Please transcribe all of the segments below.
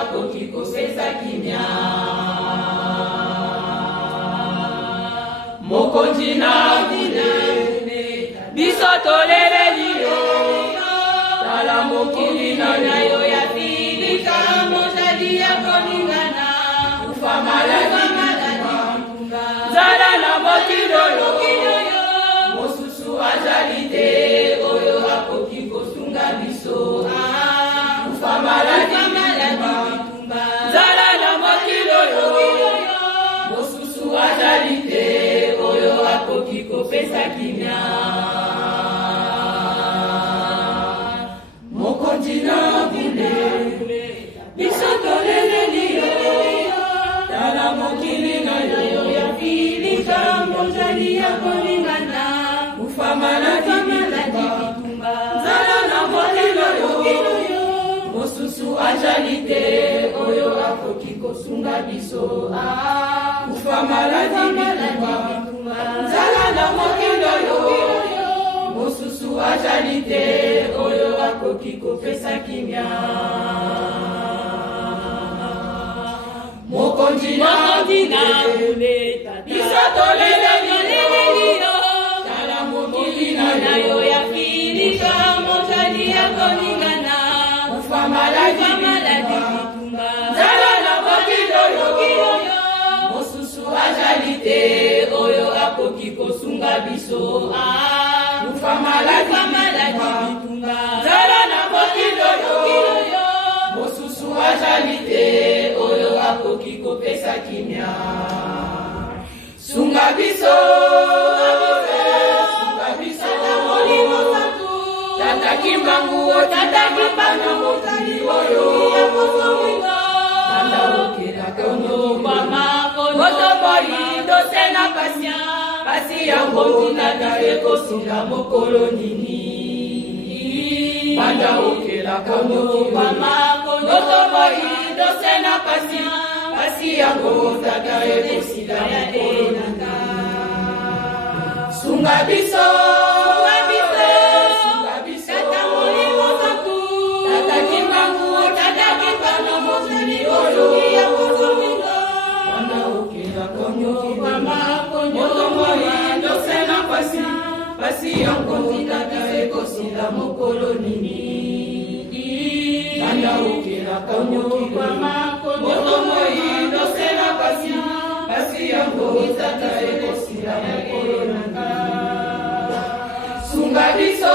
akoki kopesa kimia. Mokonzi na vile biso toleleli yo, tala mokili na yo ya filika, mozali ya kolingana, ufa maladi zala na mokili yo, mosusu azali te oyo akoki kosunga biso. Ufa maladi zala na mokili yo, mosusu azali te oyo akoki kopesa kimia. Mokonzi na vile biso toleleli yo, tala mokili na yo ya filika, mozali ya kolingana, ufa maladi bitumba zala na mokili yo, mosusu azali te oyo akoki kosunga biso. Ufa maladi bitumba zala na mokili yo, mosusu azali te oyo akoki kopesa kimia. Mokonzi na vile biso toleleli yo, tala mokili na yo ya filika, mozali ya kolingana, ufa maladi bitumba zala na mokili yo, mosusu azali te oyo akoki kosunga biso. Ufa maladi bitumba zala na mokili yo, mosusu azali te oyo akoki kopesa kimia. Sunga biso, sunga biso, tata kimbangu, tata kimbangu, mokili oyo, tanda okela kono mama kono, motomoi dosena pasia, pasi yango tata ekosunga mokolo nini. Tanda okela kono mama kono, motomoi dosena pasia, pasi yango tata ekosunga mokolo nini. Sunga biso, sunga biso, tata molimo santu, tata kimbangu, tata kimbangu, mokili oyo, tanda okela kono mama kono, motomoi dosena pasia, pasi yango tata ekosunga mokolo nini. Tanda okela kono mama kono, motomoi dosena pasia, pasi yango tata ekosunga mokolo nini. Sunga biso,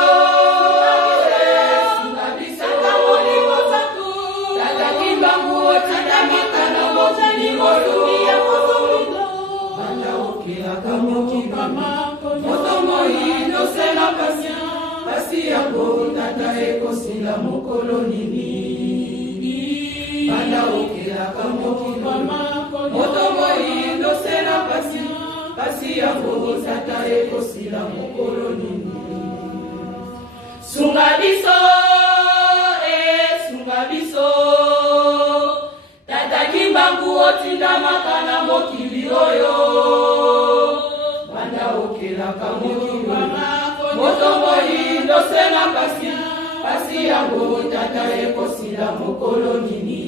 sunga biso, tata molimo santu, tata kimbangu, tata kimbangu, mokili oyo, tanda okela kono mama kono, motomoi dosena pasia, pasi yango tata ekosunga mokolo nini. Tanda okela kono mama kono, motomoi dosena pasia, pasi yango tata ekosunga mokolo nini. Sunga biso, sunga biso, tata kimbangu otinda makana mokili oyo, banda okela kono mama kono, motomoi dosena pasia, pasi yango tata ekosunga mokolo nini.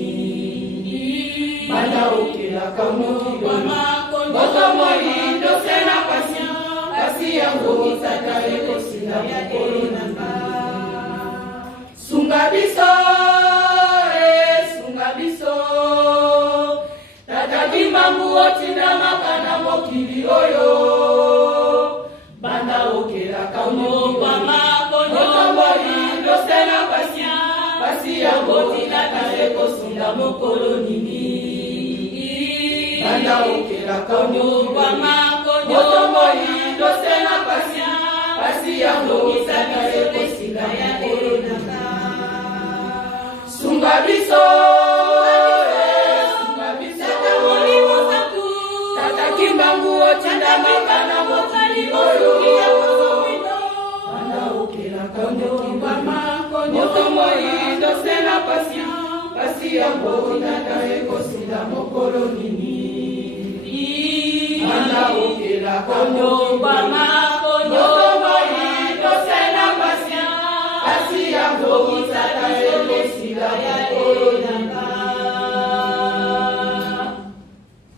Banda okela kono mama kono, motomoi dosena pasia, pasi yango tata ekosunga mokolo nini. Sunga biso, sunga biso, tata kimbangu otinda makana mokili oyo, banda okela kono mama kono, motomoi dosena pasia, pasi yango tata ekosunga mokolo nini. Banda okela kono mama kono, motomoi dosena pasia, pasi yango tata ekosunga mokolo nini. Sunga biso, sunga biso, tata molimo santu, tata kimbangu otinda makana mokili oyo, banda okela kono mama kono, motomoi dosena pasia, pasi yango tata ekosunga mokolo nini. Banda okela kono